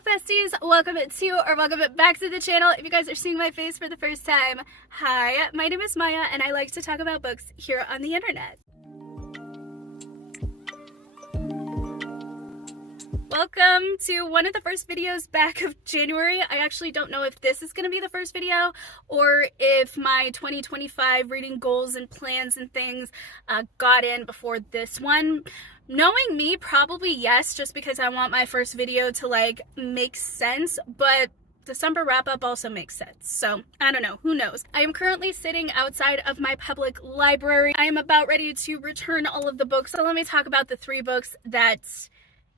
book besties, welcome back to the channel. If you guys are seeing my face for the first time, hi, my name is Maya and I like to talk about books here on the internet. Welcome to one of the first videos back of January. I actually don't know if this is going to be the first video or if my 2025 reading goals and plans and things got in before this one. Knowing me, probably yes, just because I want my first video to make sense, but December wrap-up also makes sense. So, I don't know. Who knows? I am currently sitting outside of my public library. I am about ready to return all of the books. So let me talk about the 3 books that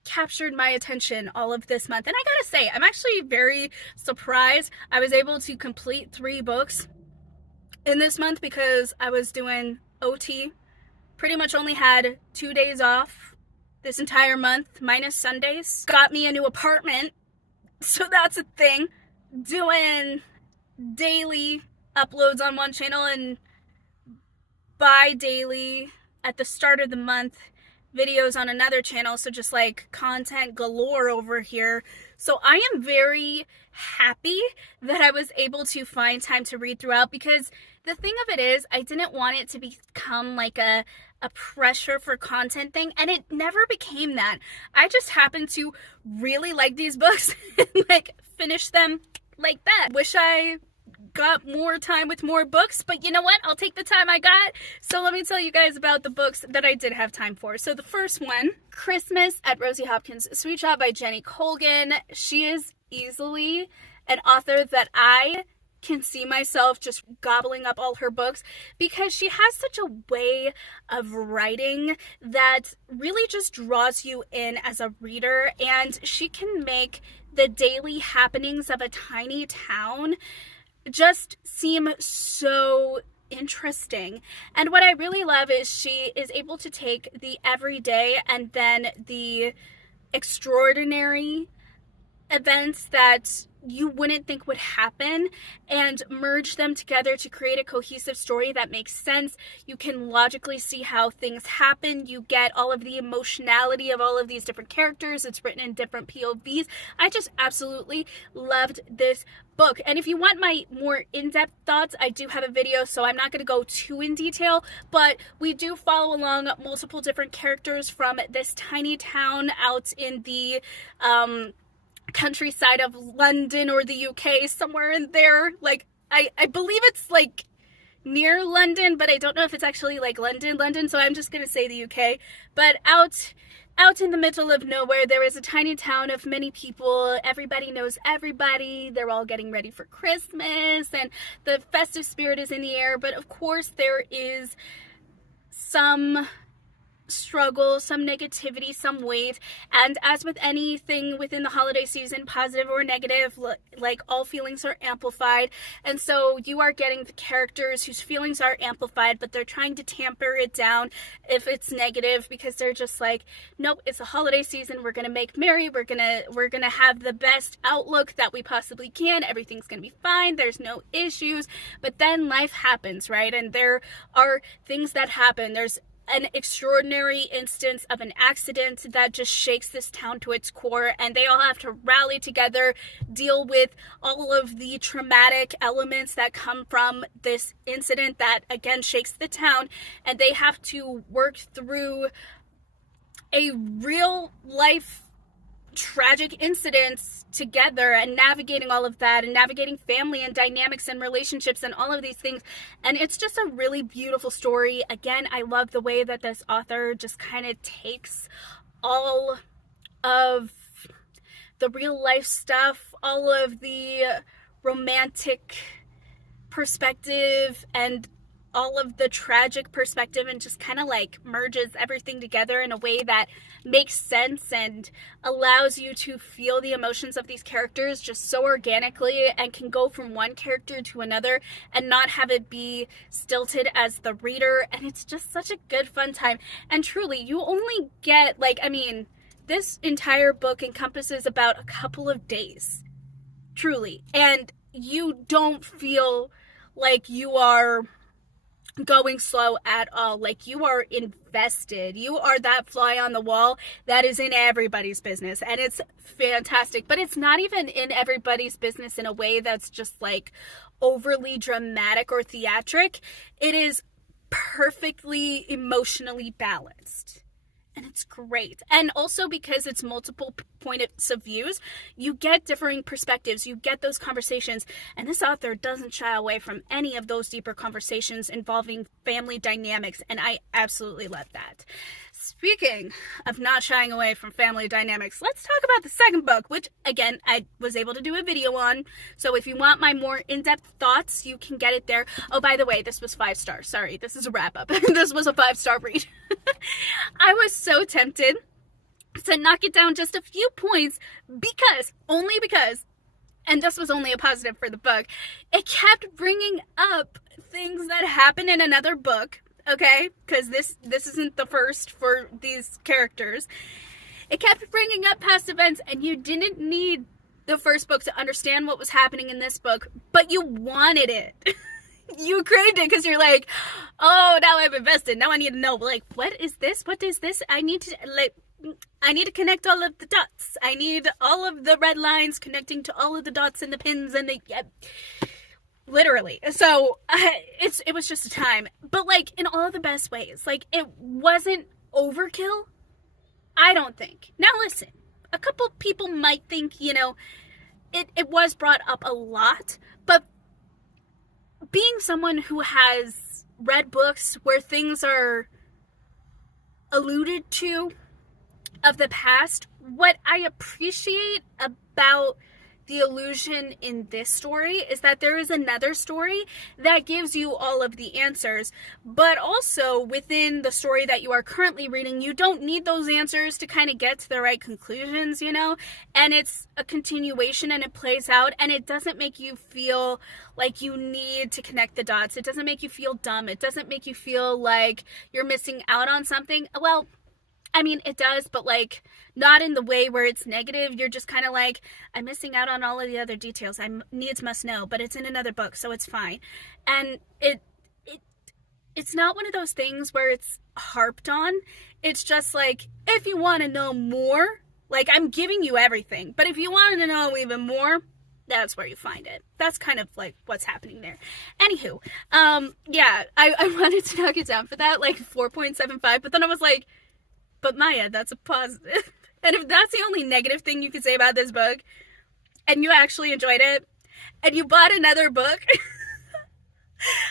captured my attention all of this month. And I gotta say, I'm actually very surprised I was able to complete 3 books in this month because I was doing OT. Pretty much only had 2 days off this entire month, minus Sundays. Got me a new apartment, so that's a thing. Doing daily uploads on one channel and bi-daily at the start of the month videos on another channel, so just content galore over here. So I am very happy that I was able to find time to read throughout, because the thing of it is, I didn't want it to become a pressure for content thing, and it never became that. I just happened to really like these books and finish them like that. Wish I got more time with more books, but you know what? I'll take the time I got. So let me tell you guys about the books that I did have time for. So the first one, Christmas at Rosie Hopkins' Sweet Shop by Jenny Colgan. She is easily an author that I can see myself just gobbling up all her books, because she has such a way of writing that really just draws you in as a reader, and she can make the daily happenings of a tiny town just seem so interesting. And what I really love is she is able to take the everyday and then the extraordinary events that you wouldn't think would happen and merge them together to create a cohesive story that makes sense. You can logically see how things happen. You get all of the emotionality of all of these different characters. It's written in different POVs. I just absolutely loved this book. And if you want my more in-depth thoughts, I do have a video, so I'm not going to go too in detail, but we do follow along multiple different characters from this tiny town out in the countryside of London or the UK, somewhere in there. I believe it's near London, but I don't know if it's actually London, so I'm just gonna say the UK. But out in the middle of nowhere, there is a tiny town of many people. Everybody knows everybody. They're all getting ready for Christmas, and the festive spirit is in the air. But of course, there is some struggle, some negativity, some weight, and as with anything within the holiday season, positive or negative, all feelings are amplified. And so you are getting the characters whose feelings are amplified, but they're trying to tamper it down if it's negative, because they're just nope, it's a holiday season, we're gonna make merry, we're gonna have the best outlook that we possibly can, everything's gonna be fine, there's no issues. But then life happens, right? And there are things that happen. There's an extraordinary instance of an accident that just shakes this town to its core, and they all have to rally together, deal with all of the traumatic elements that come from this incident that again shakes the town, and they have to work through a real life tragic incidents together, and navigating all of that, and navigating family and dynamics and relationships and all of these things. And it's just a really beautiful story. Again, I love the way that this author just kind of takes all of the real life stuff, all of the romantic perspective and all of the tragic perspective, and just kind of merges everything together in a way that makes sense and allows you to feel the emotions of these characters just so organically, and can go from one character to another and not have it be stilted as the reader. And it's just such a good fun time. And truly, you only get this entire book encompasses about a couple of days, truly, and you don't feel like you are going slow at all. Like, you are invested. You are that fly on the wall that is in everybody's business, and it's fantastic. But it's not even in everybody's business in a way that's just like overly dramatic or theatric. It is perfectly emotionally balanced. And it's great. And also, because it's multiple points of views, you get differing perspectives. You get those conversations. And this author doesn't shy away from any of those deeper conversations involving family dynamics. And I absolutely love that. Speaking of not shying away from family dynamics, let's talk about the second book, which, again, I was able to do a video on. So if you want my more in-depth thoughts, you can get it there. Oh, by the way, this was 5 stars. Sorry, this is a wrap-up. This was a 5-star read. I was so tempted to knock it down just a few points only because, and this was only a positive for the book, it kept bringing up things that happened in another book. Okay, because this isn't the first for these characters. It kept bringing up past events, and you didn't need the first book to understand what was happening in this book, but you wanted it. You craved it because you're like, oh, now I'm invested. Now I need to know, like, what is this? What is this? I need to connect all of the dots. I need all of the red lines connecting to all of the dots and the pins and the... Literally. So it was just a time, but like in all the best ways. Like, it wasn't overkill, I don't think. Now listen, a couple people might think, it was brought up a lot, but being someone who has read books where things are alluded to of the past, what I appreciate about the illusion in this story is that there is another story that gives you all of the answers, but also within the story that you are currently reading, you don't need those answers to kind of get to the right conclusions, and it's a continuation and it plays out, and it doesn't make you feel like you need to connect the dots. It doesn't make you feel dumb. It doesn't make you feel like you're missing out on something. Well, I mean, it does, but like, not in the way where it's negative. You're just kind of like, I'm missing out on all of the other details. I needs must know, but it's in another book, so it's fine. And it's not one of those things where it's harped on. It's just like, if you want to know more, like, I'm giving you everything, but if you want to know even more, that's where you find it. That's kind of like what's happening there. Anywho, yeah, I wanted to knock it down for that, like 4.75, but then I was like, but Maya, that's a positive. And if that's the only negative thing you could say about this book, and you actually enjoyed it, and you bought another book,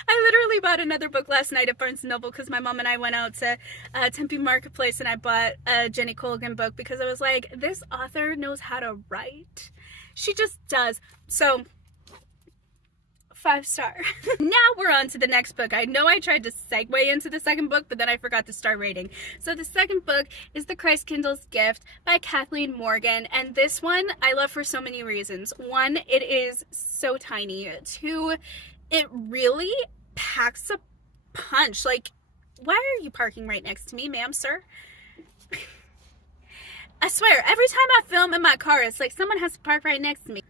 I literally bought another book last night at Barnes & Noble because my mom and I went out to Tempe Marketplace, and I bought a Jenny Colgan book because I was like, this author knows how to write. She just does. So, 5 star. Now we're on to the next book. I know I tried to segue into the second book, but then I forgot the star rating. So the second book is The Christ Kindle's Gift by Kathleen Morgan, and this one I love for so many reasons. 1, it is so tiny. 2, it really packs a punch. Like, why are you parking right next to me, ma'am, sir? I swear, every time I film in my car, it's like someone has to park right next to me.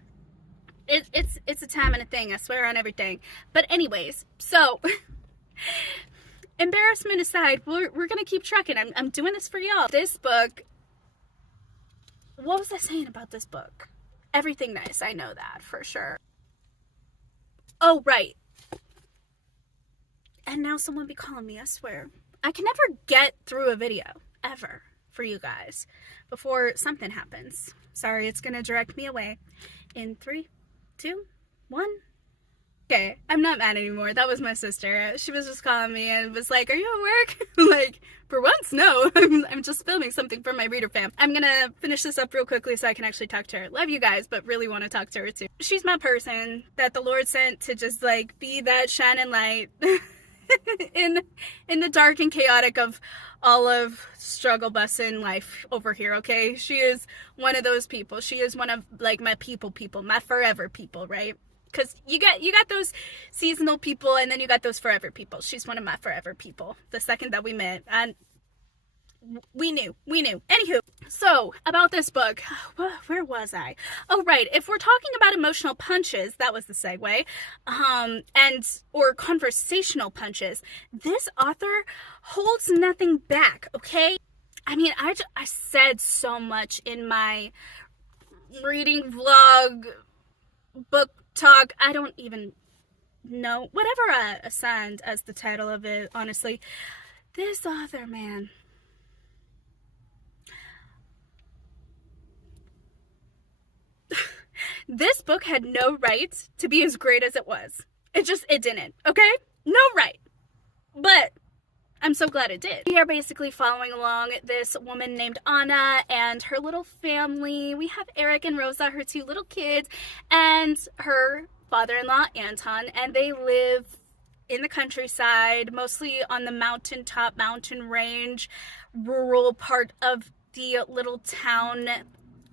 It's a time and a thing, I swear on everything. But anyways, so embarrassment aside, we're gonna keep trucking. I'm doing this for y'all. This book, what was I saying about this book? Everything nice, I know that for sure. Oh, right. And now someone be calling me, I swear. I can never get through a video, ever, for you guys, before something happens. Sorry, it's gonna direct me away. In 3, 2, 1. Okay, I'm not mad anymore. That was my sister. She was just calling me and was like, are you at work? I'm like, for once, no. I'm just filming something for my reader fam. I'm gonna finish this up real quickly so I can actually talk to her. Love you guys, but really want to talk to her too. She's my person that the Lord sent to just like be that shining light in the dark and chaotic of all of struggle bus in life over here, okay? She is one of those people. She is one of like my people, my forever people, right? Because you got those seasonal people and then you got those forever people. She's one of my forever people. The second that we met, and we knew. Anywho, so about this book, where was I? Oh, right. If we're talking about emotional punches, that was the segue, and or conversational punches, this author holds nothing back. Okay, I mean, I said so much in my reading vlog, book talk. I don't even know, whatever I assigned as the title of it. Honestly, this author, man. This book had no right to be as great as it was. It didn't, okay? No right. But I'm so glad it did. We are basically following along this woman named Anna and her little family. We have Eric and Rosa, her two little kids, and her father-in-law, Anton, and they live in the countryside, mostly on the mountaintop, mountain range, rural part of the little town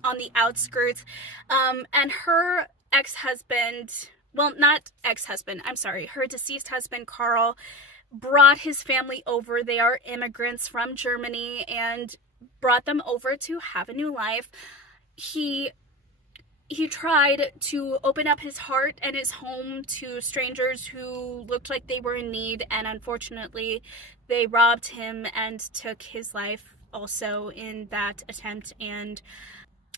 on the outskirts. And her ex-husband, well, not ex-husband, I'm sorry, her deceased husband, Carl, brought his family over. They are immigrants from Germany and brought them over to have a new life. He tried to open up his heart and his home to strangers who looked like they were in need, and unfortunately they robbed him and took his life also in that attempt, and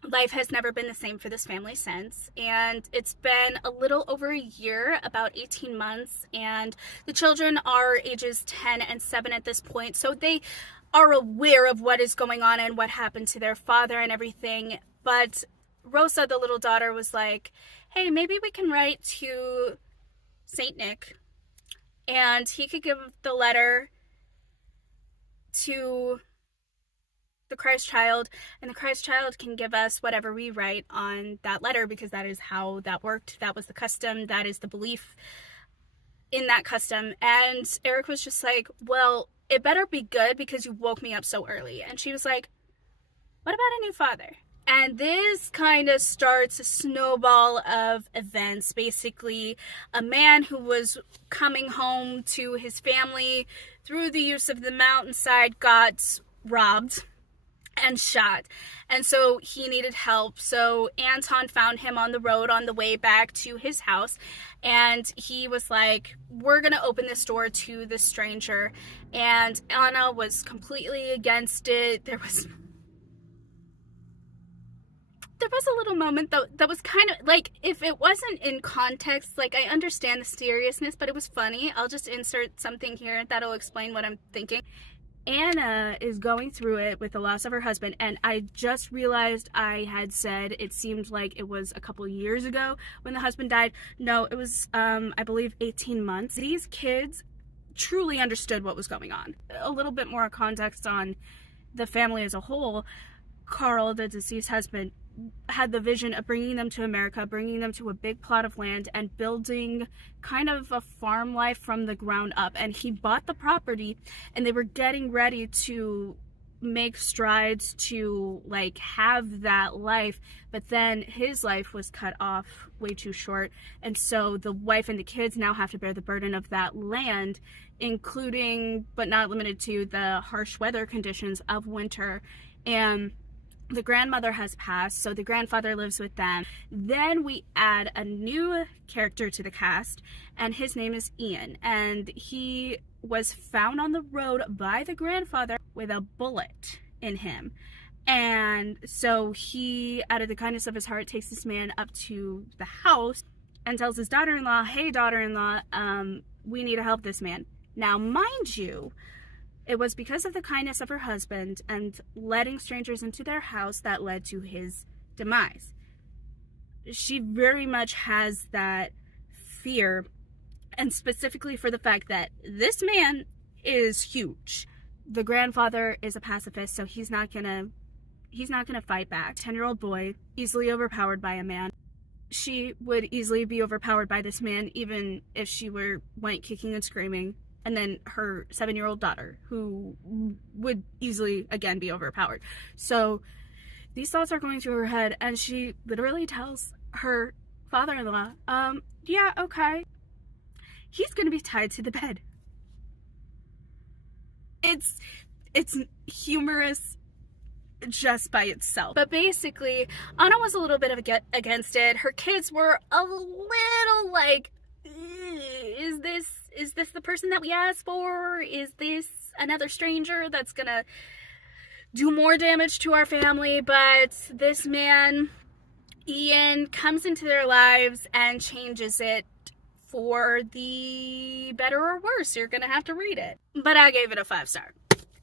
life has never been the same for this family since. And it's been a little over a year, about 18 months, and the children are ages 10 and 7 at this point, so they are aware of what is going on and what happened to their father and everything. But Rosa, the little daughter, was like, hey, maybe we can write to Saint Nick and he could give the letter to the Christ child, and the Christ child can give us whatever we write on that letter, because that is how that worked. That was the custom. That is the belief in that custom. And Eric was just like, well, it better be good because you woke me up so early. And she was like, what about a new father? And this kind of starts a snowball of events. Basically, a man who was coming home to his family through the use of the mountainside got robbed and shot, and so he needed help. So Anton found him on the road on the way back to his house, and he was like, we're gonna open this door to this stranger. And Anna was completely against it. There was a little moment that was kind of like, if it wasn't in context, like, I understand the seriousness, but it was funny. I'll just insert something here that'll explain what I'm thinking. Anna is going through it with the loss of her husband, and I just realized I had said it seemed like it was a couple years ago when the husband died. No, it was, I believe, 18 months. These kids truly understood what was going on. A little bit more context on the family as a whole. Carl, the deceased husband, had the vision of bringing them to America, bringing them to a big plot of land and building kind of a farm life from the ground up. And he bought the property, and they were getting ready to make strides to like have that life, but then his life was cut off way too short, and so the wife and the kids now have to bear the burden of that land, including but not limited to the harsh weather conditions of winter. And the grandmother has passed, so the grandfather lives with them. Then we add a new character to the cast, and his name is Ian, and he was found on the road by the grandfather with a bullet in him. And so he, out of the kindness of his heart, takes this man up to the house and tells his daughter-in-law, hey, daughter-in-law, we need to help this man. Now, mind you, it was because of the kindness of her husband and letting strangers into their house that led to his demise. She very much has that fear, and specifically for the fact that this man is huge. The grandfather is a pacifist, so he's not gonna fight back. 10-year-old boy, easily overpowered by a man. She would easily be overpowered by this man, even if she went kicking and screaming. And then her 7-year-old daughter, who would easily, again, be overpowered. So these thoughts are going through her head, and she literally tells her father-in-law, yeah, okay, he's gonna be tied to the bed. it's humorous just by itself. But basically, Anna was a little bit against it. Her kids were a little like, is this the person that we asked for? Is this another stranger that's gonna do more damage to our family? But this man, Ian, comes into their lives and changes it for the better or worse. You're gonna have to read it. But I gave it a 5-star.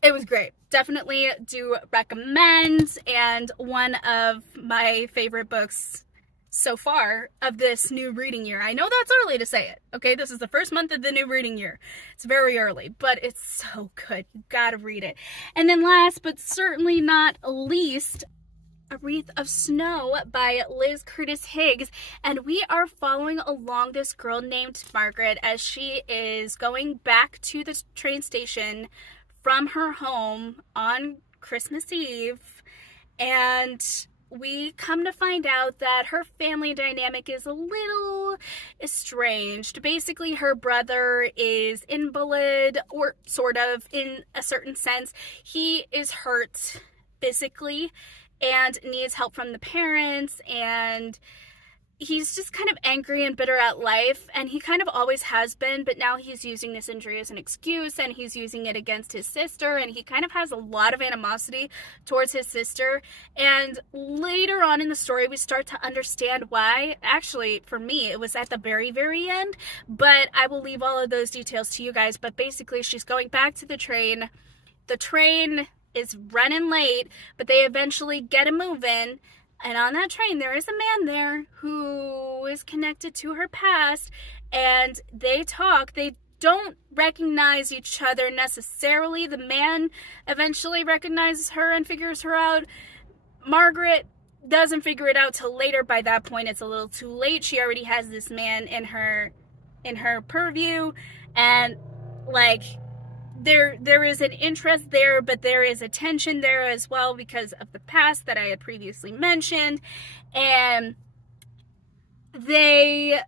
It was great. Definitely do recommend, and one of my favorite books so far of this new reading year. I know that's early to say it, okay? This is the first month of the new reading year. It's very early, but it's so good. You gotta read it. And then last but certainly not least, A Wreath of Snow by Liz Curtis Higgs. And we are following along this girl named Margaret as she is going back to the train station from her home on Christmas Eve, and we come to find out that her family dynamic is a little estranged. Basically, her brother is invalid, or sort of, in a certain sense. He is hurt physically and needs help from the parents, and he's just kind of angry and bitter at life, and he kind of always has been, but now he's using this injury as an excuse, and he's using it against his sister, and he kind of has a lot of animosity towards his sister. And later on in the story, we start to understand why. Actually, for me, it was at the very, very end, but I will leave all of those details to you guys. But basically, she's going back to the train. The train is running late, but they eventually get it moving. And on that train, there is a man there who is connected to her past, and they talk. They don't recognize each other necessarily. The man eventually recognizes her and figures her out. Margaret doesn't figure it out till later. By that point, it's a little too late. She already has this man in her purview, and like, there is an interest there, but there is a tension there as well because of the past that I had previously mentioned. And they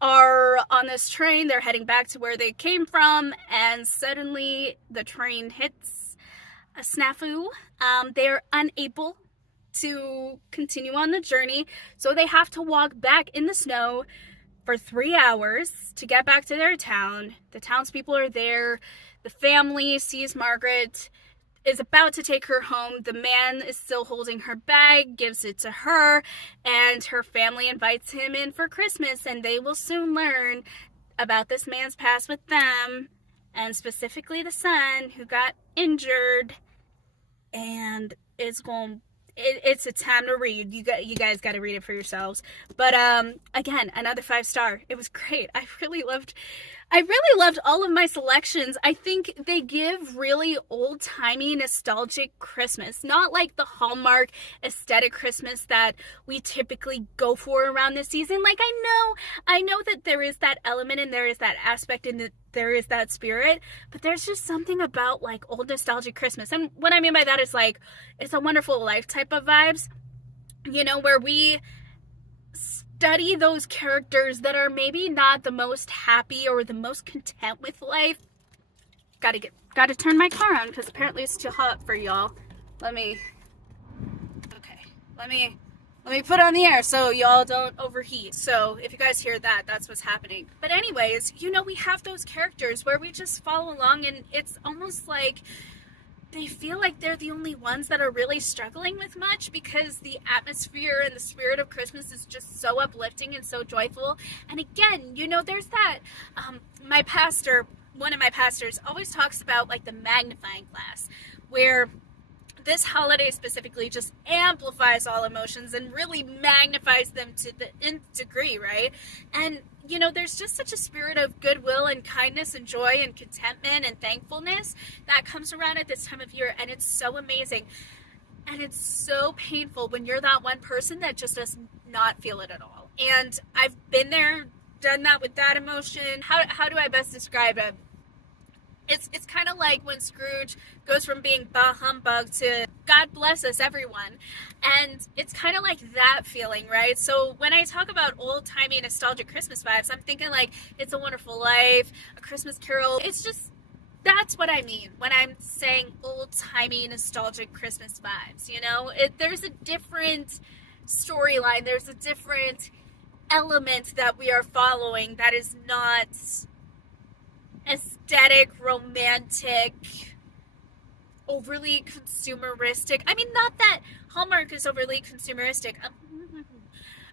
are on this train. They're heading back to where they came from, and suddenly the train hits a snafu. They're unable to continue on the journey, so they have to walk back in the snow for 3 hours to get back to their town. The townspeople are there. The family sees Margaret, is about to take her home. The man is still holding her bag, gives it to her, and her family invites him in for Christmas, and they will soon learn about this man's past with them, and specifically the son who got injured, and it's a time to read. You guys got to read it for yourselves. But again, another 5-star. It was great. I really loved all of my selections. I think they give really old-timey, nostalgic Christmas. Not like the Hallmark aesthetic Christmas that we typically go for around this season. Like, I know that there is that element and there is that aspect and there is that spirit, but there's just something about like old nostalgic Christmas. And what I mean by that is like, It's a Wonderful Life type of vibes, you know, where we study those characters that are maybe not the most happy or the most content with life. Gotta turn my car on because apparently it's too hot for y'all. Let me put on the air so y'all don't overheat. So if you guys hear that, that's what's happening. But anyways, you know, we have those characters where we just follow along, and it's almost like they feel like they're the only ones that are really struggling with much, because the atmosphere and the spirit of Christmas is just so uplifting and so joyful. And again, you know, there's that, one of my pastors always talks about like the magnifying glass, where this holiday specifically just amplifies all emotions and really magnifies them to the nth degree, right? And, you know, there's just such a spirit of goodwill and kindness and joy and contentment and thankfulness that comes around at this time of year, and it's so amazing. And it's so painful when you're that one person that just does not feel it at all. And I've been there, done that with that emotion. How do I best describe it? It's kind of like when Scrooge goes from being bah humbug to God bless us everyone. And it's kind of like that feeling, right? So when I talk about old-timey nostalgic Christmas vibes, I'm thinking like It's a Wonderful Life, A Christmas Carol. It's just That's what I mean when I'm saying old-timey nostalgic Christmas vibes, you know? There's a different storyline, there's a different element that we are following that is not aesthetic, romantic, overly consumeristic. I mean, not that Hallmark is overly consumeristic,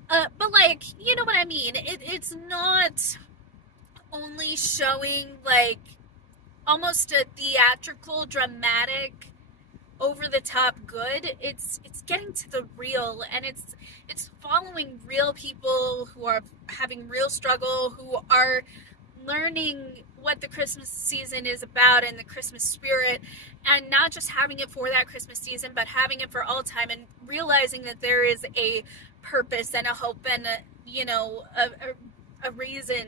but like, you know what I mean? It's not only showing like almost a theatrical, dramatic, over the top good. It's getting to the real, and it's following real people who are having real struggle, who are learning what the Christmas season is about and the Christmas spirit, and not just having it for that Christmas season, but having it for all time, and realizing that there is a purpose and a hope and a, you know, a reason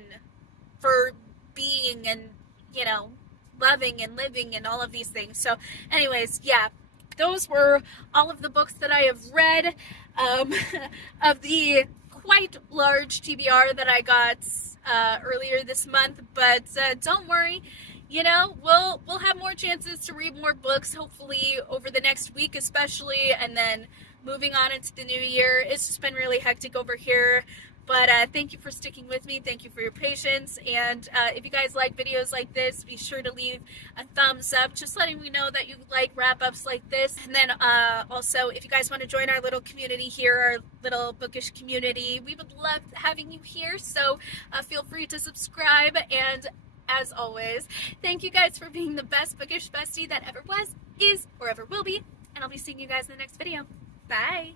for being, and you know, loving and living and all of these things. So anyways, yeah, those were all of the books that I have read of the quite large TBR that I got earlier this month. But don't worry, you know, we'll have more chances to read more books, hopefully over the next week especially, and then moving on into the new year. It's just been really hectic over here. But thank you for sticking with me. Thank you for your patience. And if you guys like videos like this, be sure to leave a thumbs up, just letting me know that you like wrap-ups like this. And then also, if you guys want to join our little community here, our little bookish community, we would love having you here. So feel free to subscribe. And as always, thank you guys for being the best bookish bestie that ever was, is, or ever will be. And I'll be seeing you guys in the next video. Bye.